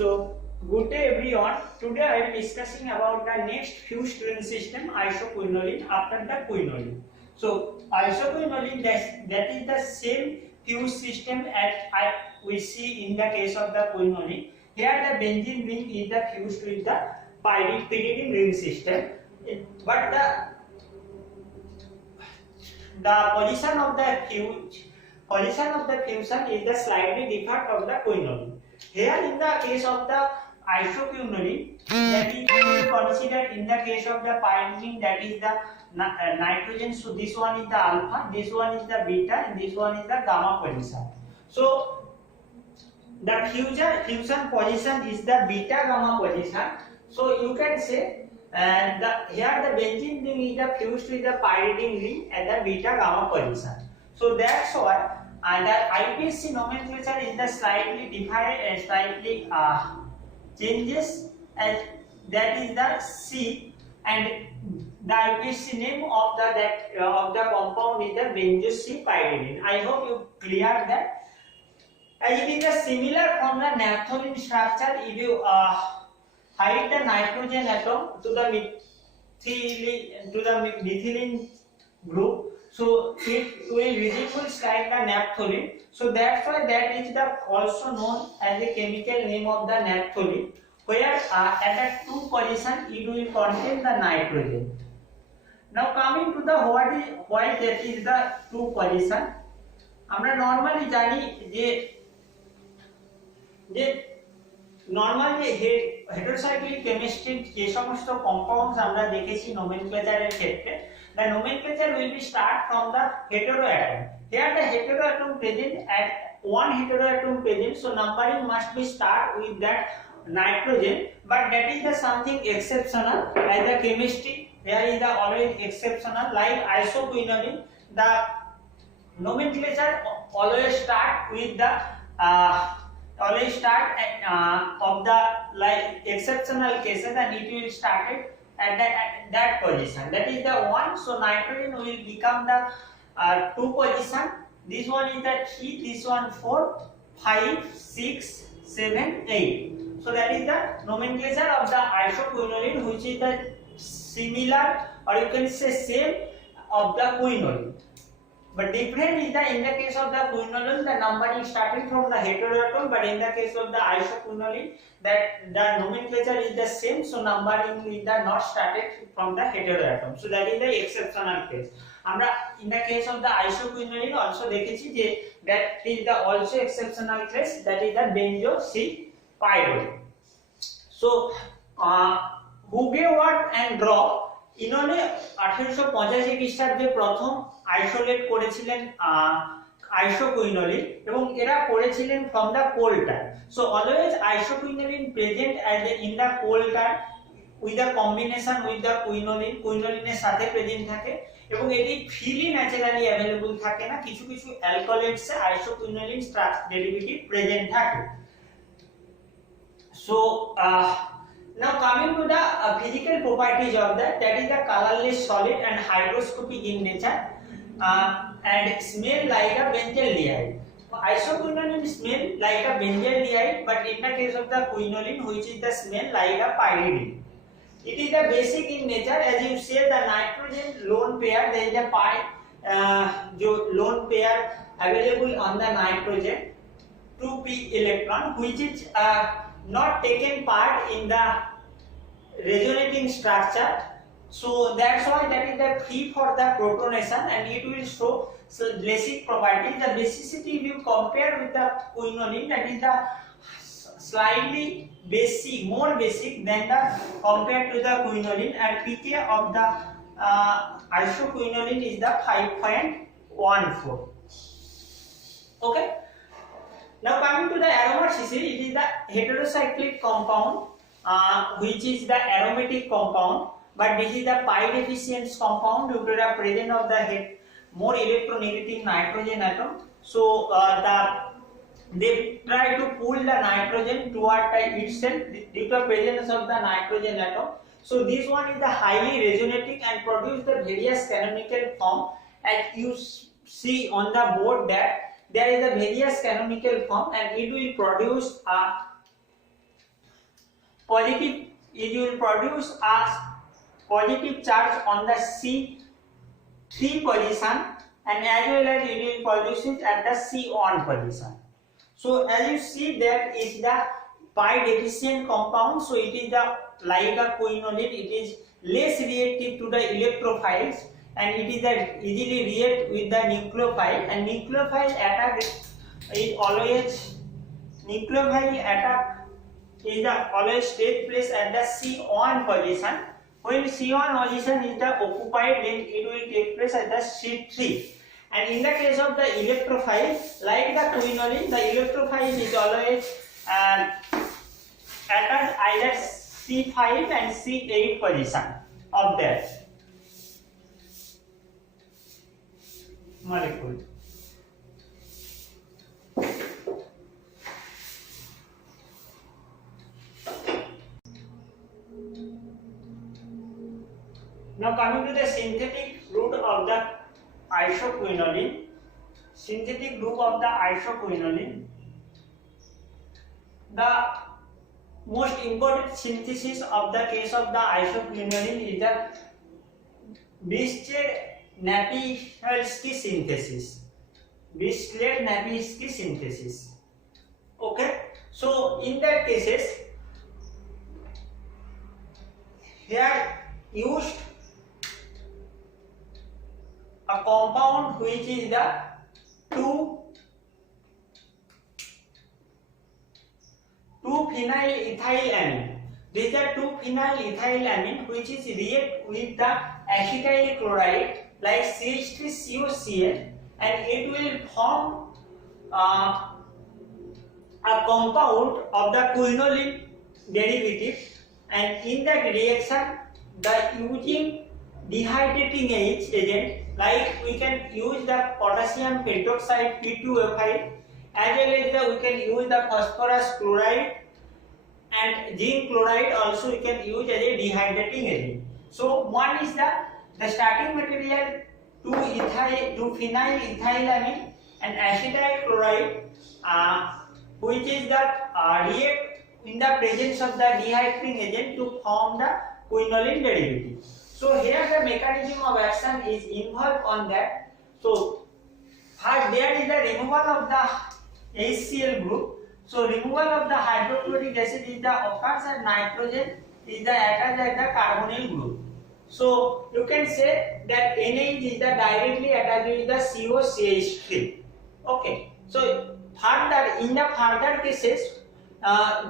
So, good day everyone. Today I am discussing about the next fused student system isoquinoline after the quinoline. So, isoquinoline that is the same fused system as we see in the case of the quinoline. Here the benzene ring is the fused with the pyridine ring system, but the position of the fusion is the slightly different of the quinoline. Here in the case of the isoquinoline, that is considered in the case of the pyridine, that is the nitrogen. So this one is the alpha, this one is the beta, and this one is the gamma position. So the fusion position is the beta gamma position. So you can say here the benzene ring is the fused with the pyridine ring at the beta gamma position. So that's why the IPSC nomenclature is the slightly divided and slightly changes, as that is the C, and the IPSC name of the compound is the benzosipyridine. I hope you clear that. As it is similar from the naphthalene structure, if you hide the nitrogen atom to the methylene group, so it will resemble like the naphthalene. So that's why that is also known as the chemical name of the naphthalene, where at the 2 position it will contain the nitrogen. Now coming to the why that is the 2 position, আমরা normally জানি যে normally heterocyclic chemistry যে সমস্ত compounds আমরা দেখেছি নোমেনক্লেচারের ক্ষেত্রে, the nomenclature will be start from the heteroatom. Here the heteroatom present at one heteroatom present, so numbering must be start with that nitrogen, but that is the something exceptional as the chemistry. There is the always exceptional, like isoquinoline, the nomenclature always start with the of the like exceptional cases, and it will start it at that position. That is the 1. So nitrogen will become the 2 position. This one is the 3, this one 4, 5, 6, 7, 8. So that is the nomenclature of the isoquinoline, which is the similar, or you can say same, of the quinoline. But different is the in the case of the quinoline, the numbering starting from the heteroatom, but in the case of the isoquinoline, that the nomenclature is the same, so numbering is the not started from the heteroatom. So that is the exceptional case. আমরা in the case of the isoquinoline also দেখেছি যে that is the also exceptional case, that is the benzosipyridine. So Hugewort and Draw इन्होंने 1885 খ্রিস্টাব্দে প্রথম isolate করেছিলেন আইসোকুইনোলিন, এবং এরা করেছিলেন from the coal tar. So always isoquinoline present as in the coal tar with the combination with the কুইনোলিনের সাথে present থাকে, এবং এটি ফ্রিলি ন্যাচারালি অ্যাভেলেবল থাকে না, কিছু কিছু অ্যালকোহলেটসে আইসোকুইনোলিন ডেরিভেটিভ প্রেজেন্ট থাকে. So now coming to the physical properties of that is the colorless solid and hygroscopic in nature, and smell like a benzaldehyde. Isoquinoline smell like a benzaldehyde, but in the case of the quinoline, which is the smell like a pyridine. It is the basic in nature, as you say the nitrogen lone pair, there is a pi lone pair available on the nitrogen, 2p electron, which is not taken part in the resonating structure. So that's why that is the free for the protonation, and it will show basic properties. The basicity, if you compare with the quinoline, that is the slightly basic, more basic than the compared to the quinoline, and pK of the isoquinoline is the 5.14. Okay. Now coming to the aromaticity, it is the heterocyclic compound, which is the aromatic compound, but this is the pi deficient compound due to the presence of the more electronegative nitrogen atom. So they try to pull the nitrogen toward itself due to the presence of the nitrogen atom. So this one is the highly resonating and produce the various canonical form, as you see on the board that there is a various canonical form, and it will produce a positive, it will produce a positive charge on the C3 position, and as well as it will produce it at the C1 position. So as you see, that is the pi deficient compound. So it is the like a quinoline. It is less reactive to the electrophiles, and it is the easily react with the nucleophile, and nucleophile attack is always always take place at the C1 position. When C1 position is the occupied, then it will take place at the C3. And in the case of the electrophile, like the quinoline, the electrophile is always at either C5 and C8 position of that molecule. Now coming to the synthetic route of the isoquinoline. Synthetic group of the isoquinoline. The most important synthesis of the case of the isoquinoline is the Bichet-Napielski synthesis. Bichet-Napielski synthesis. Okay. So in that cases, here used a compound which is the 2-phenylethylamine. These are 2-phenylethylamine which is react with the acetyl chloride like CH3COCl, and it will form a compound of the quinoline derivative, and in that reaction the using dehydrating agent, like we can use the potassium pentoxide P2O5, as well as we can use the phosphorus chloride and zinc chloride also we can use as a dehydrating agent. So one is the starting material 2-phenylethylamine and acetyl chloride, which is the react in the presence of the dehydrating agent to form the quinoline derivative. So here the mechanism of action is involved on that. So first there is the removal of the HCl group. So removal of the hydrochloric acid is the occurs, and nitrogen is the attached at the carbonyl group. So you can say that NH is the directly attached with the COCH3. Okay. So further in the further cases,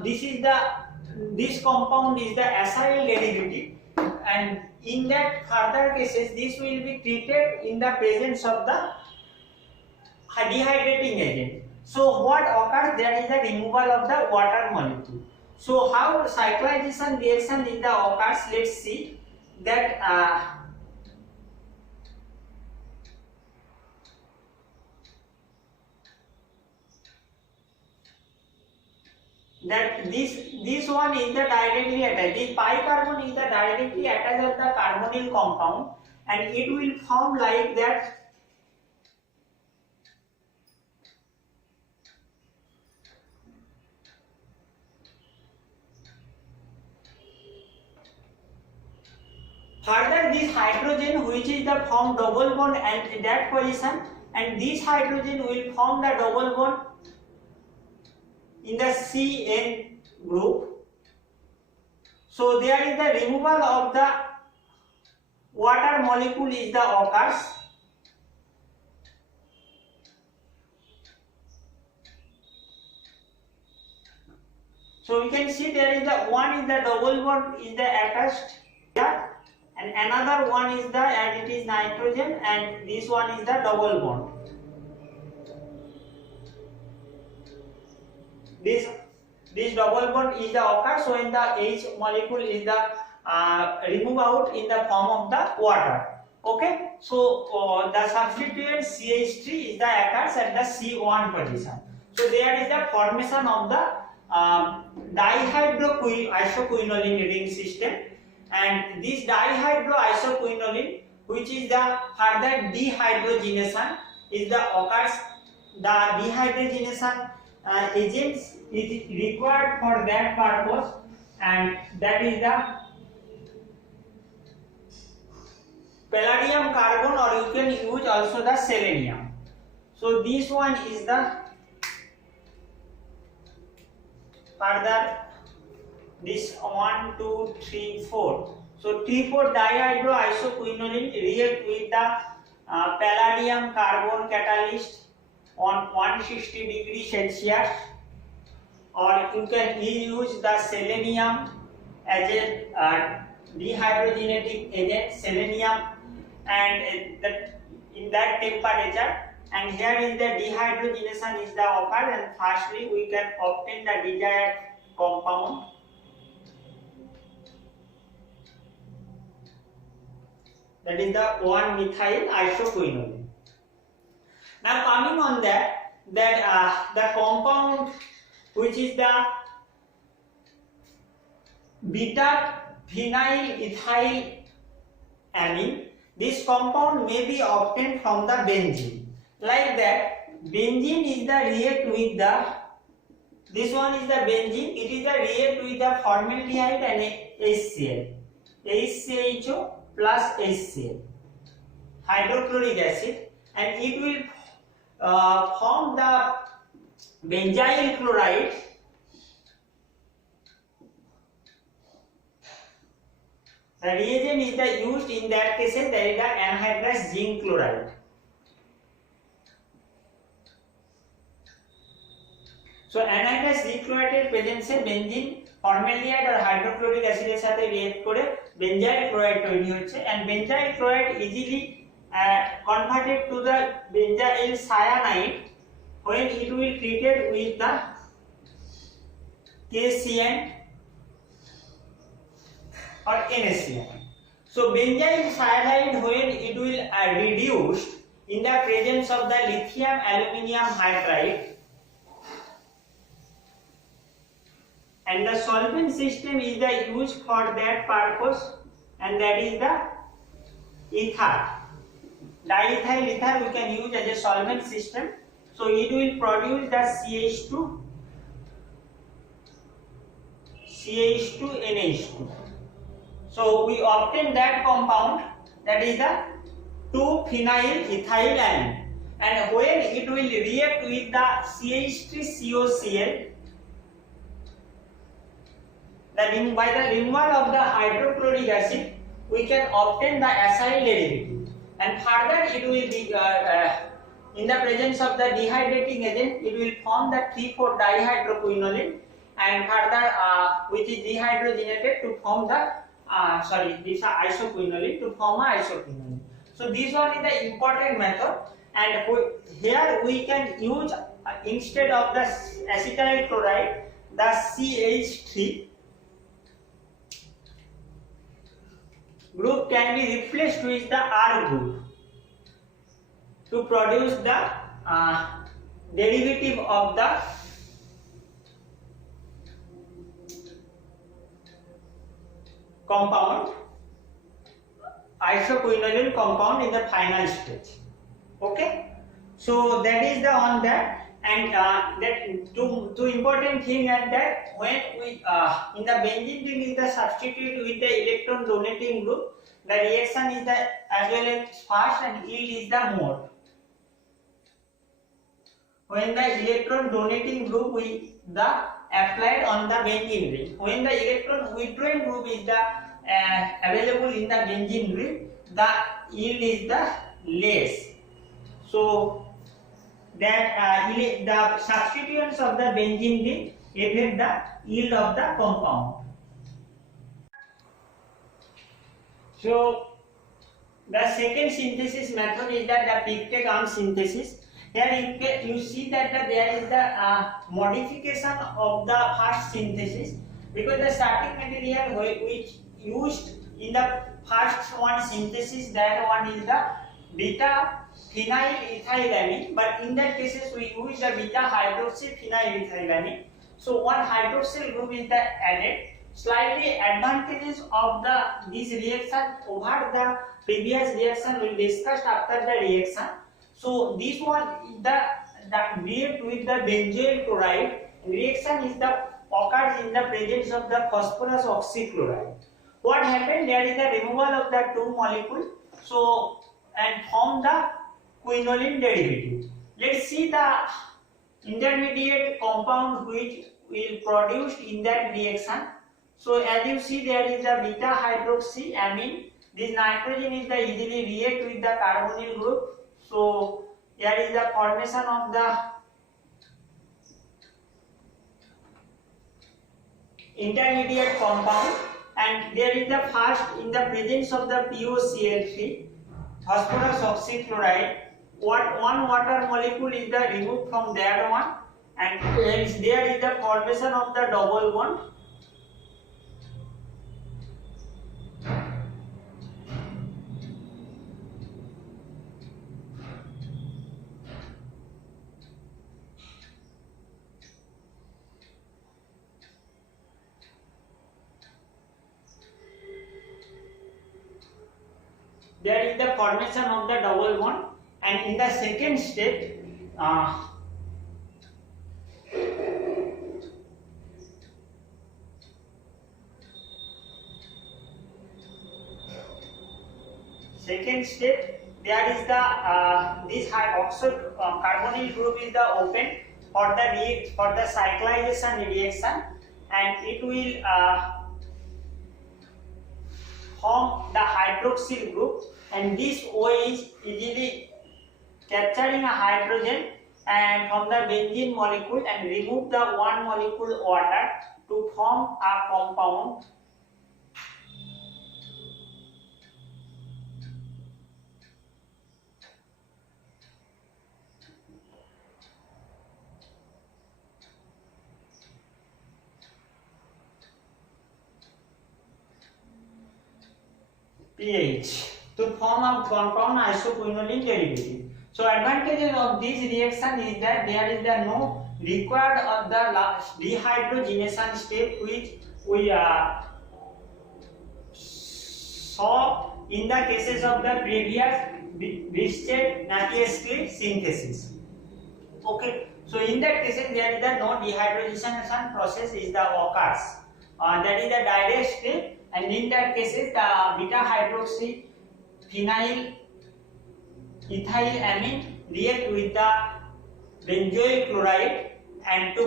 this compound is the acyl derivative, and in that further cases this will be treated in the presence of the dehydrating agent. So what occurs, there is the removal of the water molecule. So how cyclization reaction is the occurs, let's see that this one is the directly attached. This pi carbon is the directly attached of the carbonyl compound, and it will form like that. Further, this hydrogen which is the form double bond at that position, and this hydrogen will form the double bond in the CN group. So there is the removal of the water molecule is the occurs. So we can see there is the one is the double bond is the attached here, and another one is the, as it is nitrogen, and this one is the double bond. This double bond is the occurs when the H molecule is the remove out in the form of the water. Okay, so the substituent CH3 is the occurs at the C1 position. So there is the formation of the dihydroisoquinoline ring system, and this dihydroisoquinoline, which is the further dehydrogenation, is the occurs. The dehydrogenation agents is required for that purpose, and that is the palladium carbon, or you can use also the selenium. So this one is the further this 1 2 3 4. So T4 dihydroisoquinoline react with the palladium carbon catalyst on 160 degrees Celsius, or you can use the selenium as a dehydrogenating agent, selenium, and in that temperature. And here is the dehydrogenation is the offer, and firstly we can obtain the desired compound. That is the 1-methyl isoquinoline. Now coming on that the compound which is the beta phenyl ethyl amine, this compound may be obtained from the benzene. Like that, benzene is the react with the, this one is the benzene, it is the react with the formaldehyde and HCl, HCHO plus HCl, hydrochloric acid, and it will form the benzyl chloride. The reagent is the used in that case, there is the anhydrous zinc chloride. So anhydrous zinc chloride presence से benzene formaldehyde और hydrochloric acid এর সাথে react করে benzyl chloride তৈরি হচ্ছে, and benzyl chloride easily converted to the benzyl cyanide when it will treated with the KCN or NaCN. So benzyl cyanide when it will reduced in the presence of the lithium aluminium hydride, and the solvent system is the used for that purpose, and that is the ether. Diethyl ether we can use as a solvent system. So it will produce the CH2 NH2. So we obtain that compound, that is the 2-phenyl ethylamine, and when it will react with the CH3COCl, by the removal of the hydrochloric acid, we can obtain the acyl derivative, and further it will be in the presence of the dehydrating agent, it will form the 3,4 dihydroquinoline, and further which is dehydrogenated to form the this isoquinoline, to form a isoquinoline. So this one is the important method, and here we can use instead of the acetyl chloride the CH3 group can be replaced with the R group to produce the derivative of the compound, isoquinoline compound in the final stage. Okay, so that is the on that, and that two important thing, and that when we in the benzene ring is the substitute with the electron donating group, the reaction is the as well as fast, and yield is the more. When the electron donating group with the applied on the benzene ring, when the electron withdrawing group is the available in the benzene ring, the yield is the less. So that the substituents of the benzene ring affect the yield of the compound. So the second synthesis method is that the pictet-arm synthesis. Here you see that there is the modification of the first synthesis, because the starting material which used in the first one synthesis, that one is the beta phenyl ethylamine, but in that cases we use the beta hydroxy phenyl ethylamine. So one hydroxyl group is the added. Slightly advantages of this reaction over the previous reaction we discussed after the reaction. So this one is the react with the benzyl chloride reaction is the occurs in the presence of the phosphorus oxychloride. What happened? There is the removal of the two molecules, so and form the quinoline derivative. Let's see the intermediate compound which will produce in that reaction. So as you see, there is the beta hydroxy amine. This nitrogen is the easily react with the carbonyl group. So here is the formation of the intermediate compound, and there is the first in the presence of the POCl3, phosphorus oxychloride. One water molecule is the removed from that one, and there is the formation of the double bond. There is the formation of the double bond, and in the second step, there is the this oxo carbonyl group is the open for the cyclization reaction, and it will form the hydroxyl group, and this O is easily capturing a hydrogen and from the benzene molecule and remove the one molecule water to form a compound. pH to form a compound isoquinoline derivative. So advantages of this reaction is that there is no required of the dehydrogenation step which we saw in the cases of the previous Bristol-Napier synthesis. Okay, so in that case there is no dehydrogenation process is the occurs. That is the direct step. And in that cases, the beta hydroxy phenyl ethyl amine react with the benzoyl chloride, and to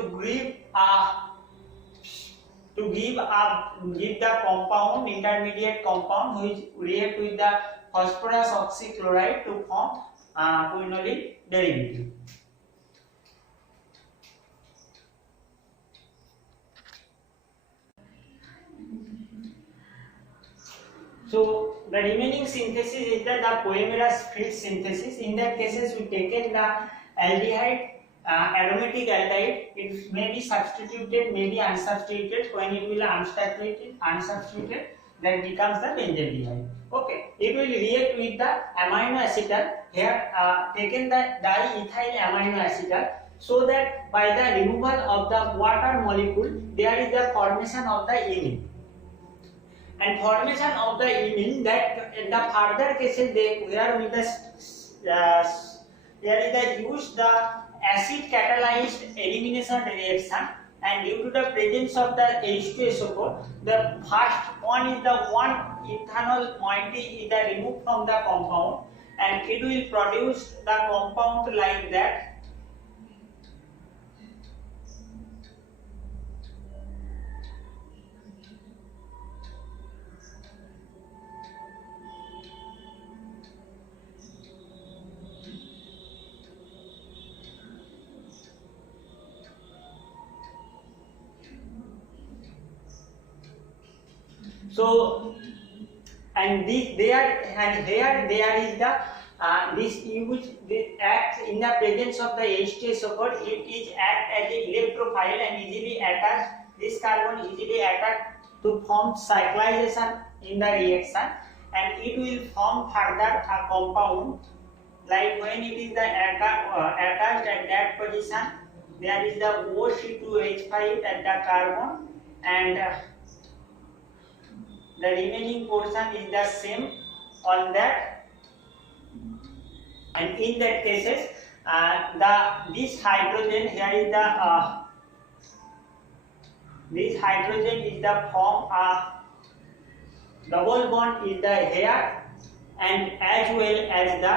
give the compound intermediate compound which react with the phosphorus oxychloride to form quinoline derivative. So the remaining synthesis is the polymerase Fritz synthesis. In that cases, we taken the aldehyde, aromatic aldehyde. It may be substituted, may be unsubstituted. When it will unsubstituted, then becomes the benzaldehyde. Okay, it will react with the amino acetal. Here taken the diethyl amino acetal, so that by the removal of the water molecule, there is the formation of the imine. And formation of the imine, that in the further cases where we there is the use the acid catalyzed elimination reaction, and due to the presence of the H2SO4, the first one is the one ethanol moiety is removed from the compound, and it will produce the compound like that. So, and this there and here there is the this acts in the presence of the H2SO4. It is act as a electrophile and easily attached. This carbon easily attached to form cyclization in the reaction, and it will form further a compound. Like when it is the attached at that position, there is the OC2H5 at the carbon, and the remaining portion is the same on that, and in that cases this hydrogen, here is the this hydrogen is the form a double bond is the here, and as well as the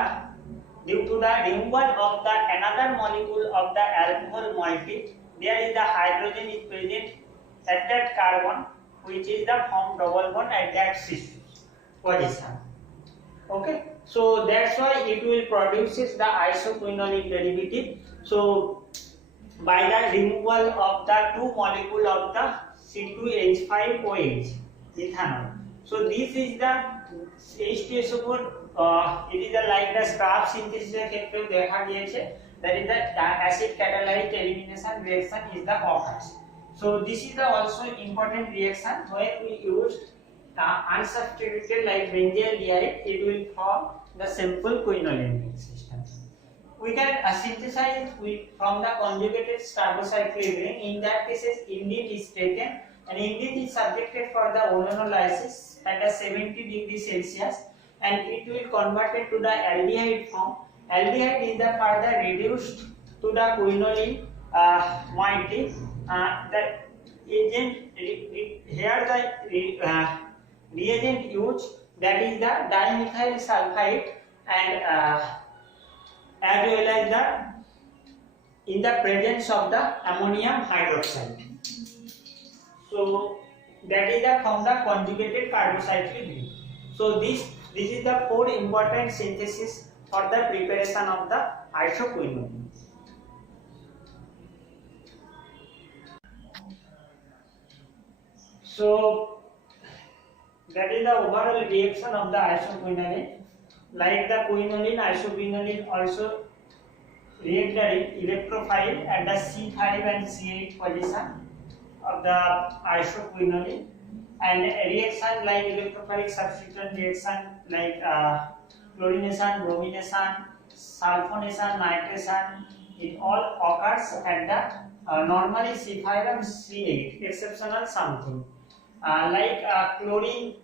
due to the removal of the another molecule of the alcohol moiety, there is the hydrogen is present at that carbon, which is the form double bond at that cis position. Okay, so that's why it will produces the isoquinolic derivative. So by the removal of the two molecule of the C2H5OH ethanol. So this is the H2SO4. It is like the scrap synthesis ক্ষেত্রে দেখা গিয়েছে, that is the acid catalyzed elimination reaction is the occurs. So this is the also important reaction when we use unsubstituted like benzyl diarrhea, it will form the simple quinoline system. We can synthesize from the conjugated carbocyclic ring. In that cases, indene is taken and indene is subjected for the ozonolysis at a 70 degrees Celsius, and it will converted to the aldehyde form. Aldehyde is the further reduced to the quinoline moiety. The agent here the reagent used, that is the dimethyl sulfide, and as well as the in the presence of the ammonium hydroxide. So that is the from the conjugated carbocyclic ring. So this is the four important synthesis for the preparation of the isoquinoline. So that is the overall reaction of the isoquinoline. Like the quinoline, isoquinoline also react the electrophile at the C5 and C8 position of the isoquinoline, and reaction like electrophilic substitution reaction like chlorination, bromination, sulfonation, nitration, it all occurs at the normally C5 and C8, exceptional something. Like chlorine,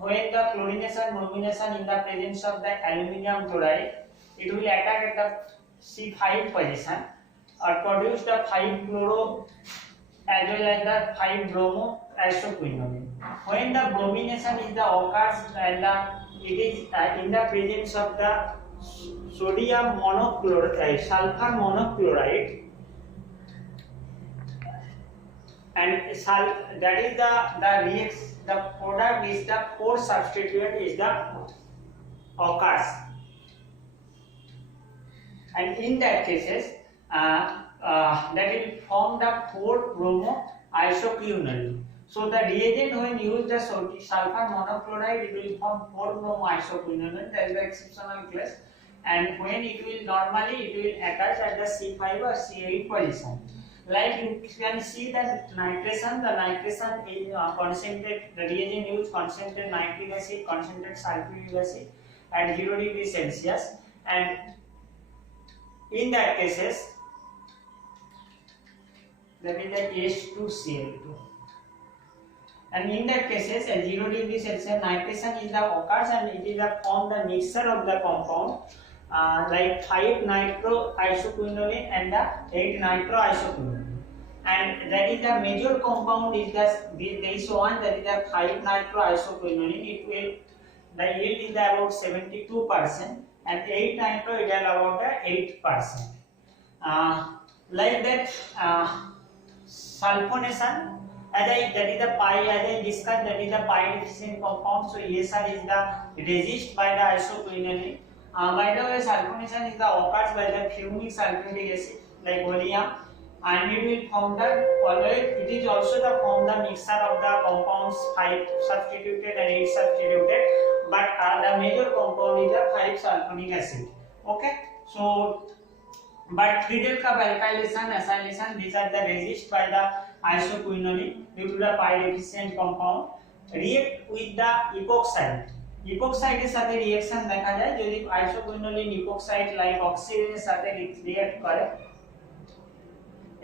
when the chlorination, bromination in the presence of the aluminium chloride, it will attack at the C5 position or produce the 5-chloro as well as the 5-bromo isoquinoline. When the bromination is the occurs and it is in the presence of the sodium monochloride, sulfur monochloride, and that is the product is the 4 substituent is the occurs, and in that cases that will form the 4-bromo isoquinoline. So the reagent when used the sulfur monochloride, it will form 4-bromo isoquinoline, that is the exceptional case, and when it will normally it will attach at the C5 or C8 position. Like you can see that nitration, the nitration is concentrated, the reagent used concentrated nitric acid, concentrated sulfuric acid at 0 degrees Celsius, and in that cases that is the H2Cl2, and in that cases at 0 degrees Celsius nitration is the occurs, and it is the form the mixture of the compound like 5 nitro isoquinoline and the 8 nitro isoquinoline, and that is the major compound is this one, that is the 5 nitro isoquinoline. It will the yield is about 72%, and 8 nitro is about 8%. Like that sulfonation, that is the pi, as I discussed, that is the pi deficient compound. So ESR is the resist by the isoquinoline. By the way, sulfonation is the occurs by the fumic sulfuric acid like oleum, and it will form the it is also the form the mixture of the compounds 5 substituted and 8 substituted, but the major compound is the 5 sulfonic acid. Okay, so but Friedel curve alkylation, acylation, these are the resist by the isoquinoline due to the pi deficient compound. React with the epoxide. ইপক্সাইডের সাথে reaction দেখা যায় যদি আইসোকুইনোলিন ইপক্সাইড like অক্সিজেনের সাথে react করে,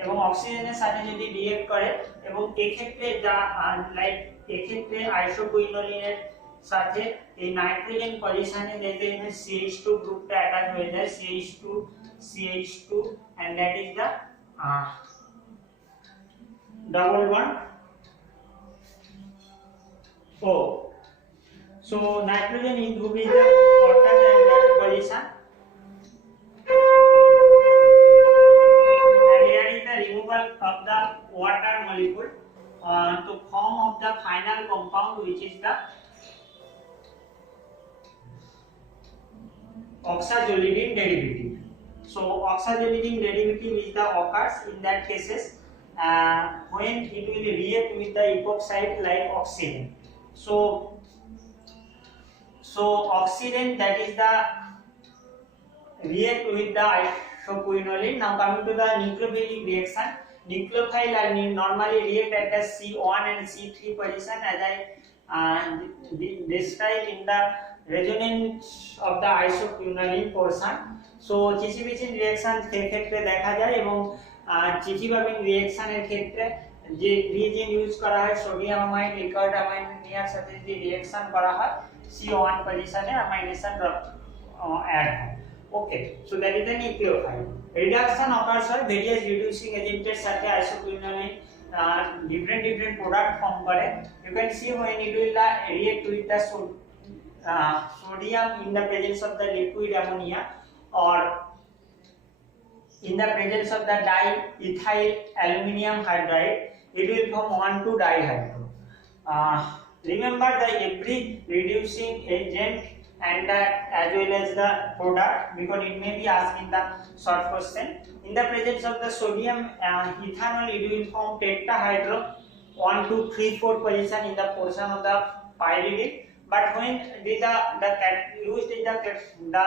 এবং অক্সিজেনের সাথে যদি রিঅ্যাক্ট করে, এবং এই ক্ষেত্রে যা লাইক এই ক্ষেত্রে আইসোকুইনোলিনের সাথে এই নাইট্রোজেন পজিশনে দেখবে CH2 গ্রুপটা অ্যাটাচ হয়ে যায়, CH2 and that is the double bond O. So nitrogen in group is the ortho and that position. And here is the removal of the water molecule to form of the final compound, which is the oxazolidine derivative. So oxazolidine derivative is the occurs in that cases when it will react with the epoxide like oxidant. So oxidant, that is the react with the isoquinoline. Now coming to the nucleophilic reaction, nucleophile are normally react at the C1 and C3 position, as I described in the resonance of the isoquinoline portion. So Chichibabin reaction ক্ষেত্রে দেখা যায় এবং চিচিবাবিন রিঅ্যাকশনের ক্ষেত্রে যে reagent use করা হয় sodium amide লিকার্ড অ্যামাইনিয়ার সাথে যদি রিঅ্যাকশন করা হয় CO1 পজিশনে অ্যামাইনেশন অ্যাড হয়। Okay, so that is the nucleophile. Reduction occurs by various reducing agents সাথে isoquinoline different product form করে। You can see when it will react with the sodium in the presence of the liquid ammonia or in the presence of the diethyl aluminum hydride, it will form 1,2-dihydro. Remember that every reducing agent and as well as the product, because it may be asked in the short question. In the presence of the sodium ethanol, it will form tetrahydro 1, 2, 3, 4 position in the portion of the pyridine. But when used in the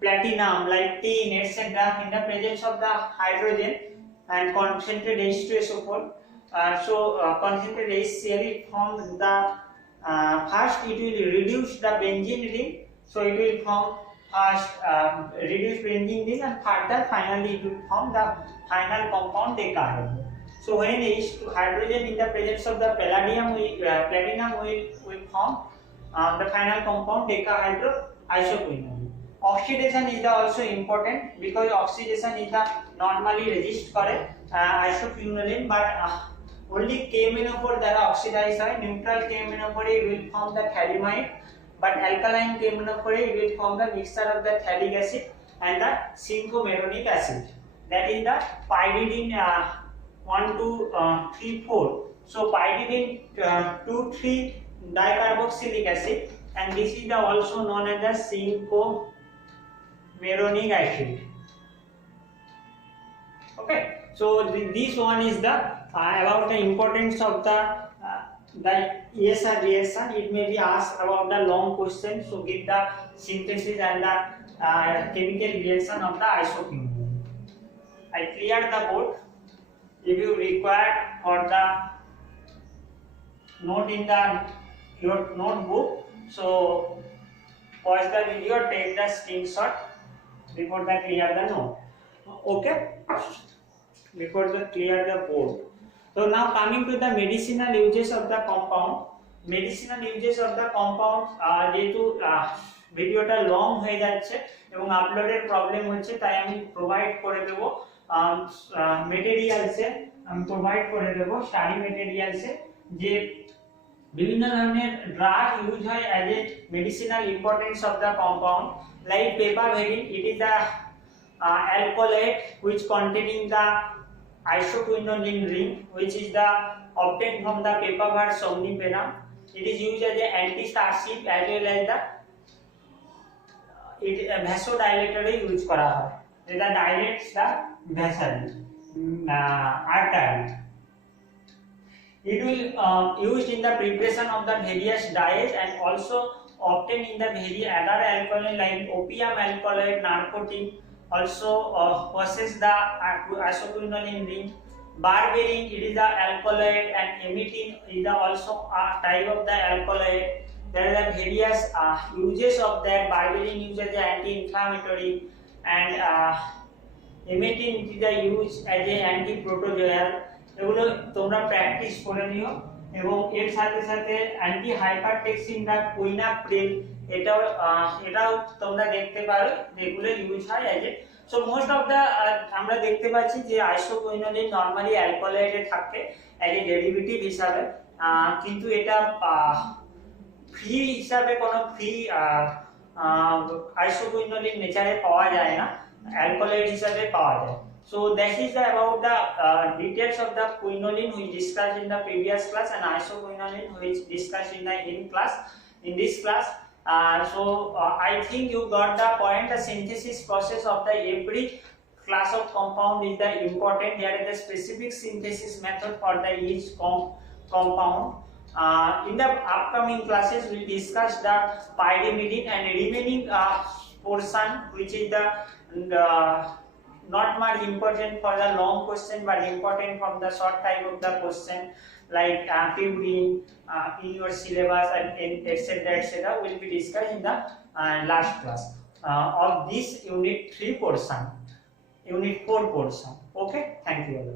platinum like tin etc., in the presence of the hydrogen and concentrated H2SO4, concentrated HCl, it forms the first it will reduce the benzene ring, so it will form first reduce benzene ring and further finally it will form the final compound decahydro. So when hydrogen in the presence of the platinum will form the final compound decahydro isoquinoline. Oxidation is also important because oxidation is the normally resist করে isoquinoline, but only KMnO4 দ্বারা oxidize হয়। neutral KMnO4 it will form the thalidomide, but alkaline KMnO4 it will form the mixture of the thalic acid and the cinchomeronic acid, that is the pyridine 1, 2, 3, 4. So pyridine 2, 3 dicarboxylic acid, and this is the also known as the cinchomeronic acid. Okay, so this one is the about the importance of the ESR reaction. It may be asked about the long question, so give the synthesis and the chemical reaction of the isoquinoline. I cleared the board. If you require for the note in your notebook, so pause the video, take the screenshot before the clear the note. Okay, before the clear the board. So now coming to the medicinal uses of the compound. Medicinal uses of the compound যেহেতু ভিডিওটা long হয়ে যাচ্ছে এবং আপলোডের problem হচ্ছে, তাই আমি provide করে দেব মেটেরিয়ালসে, আমি প্রোভাইড করে দেব স্টাডি মেটেরিয়ালসে যে বিভিন্ন ধরনের ড্রাগ ইউজ হয় as a medicinal importance of the compound, like papaverine, it is the alkaloid which containing the isoquinoline ring, which is the obtained from the Papaver somniferum. It is used as an anti-starship as well as the vasodilator use করা হয়, এটা dilates the vessel artery. It will used in the preparation of the various dyes and also obtained in the various other alkaloid like opium alkaloid, narcotic, also possess the isoquinoline ring. Berberine, it is the alkaloid, and emmetin is also a type of the alkaloid. There are various uses of that. Berberine used as an anti-inflammatory, and emmetin is used as an anti-protozoal. এগুলো তোমরা practice করে নিও এবং এর সাথে সাথে anti হাইপারটেক্সিন বা কুইনাপ্রিল এটাও তোমরা দেখতে পারো, যেগুলো ইউজ হয় as A. So most of the আমরা দেখতে পাচ্ছি যে আইসোকুইনোলিন নরমালি অ্যালকোহলেটে থাকে অ্যাজ এ ডেরিভেটিভ হিসাবে, কিন্তু এটা ফ্রি হিসাবে কোনো ফ্রি আইসোকুইনোলিন নেচারে পাওয়া যায় না, অ্যালকোহলিক হিসাবে পাওয়া যায়। So that is about the details of the quinoline we discussed in the previous class, and isoquinoline which discussed in the in this class. I think you got the point. The synthesis process of the every class of compound is the important. There is a specific synthesis method for the each compound. In the upcoming classes we will discuss the pyrimidine and remaining portion, which is the not much important for the long question but important from the short type of the question, like purine in your syllabus and etc will be discussed in the last class of this unit 3 portion, unit 4 portion. Okay, thank you all.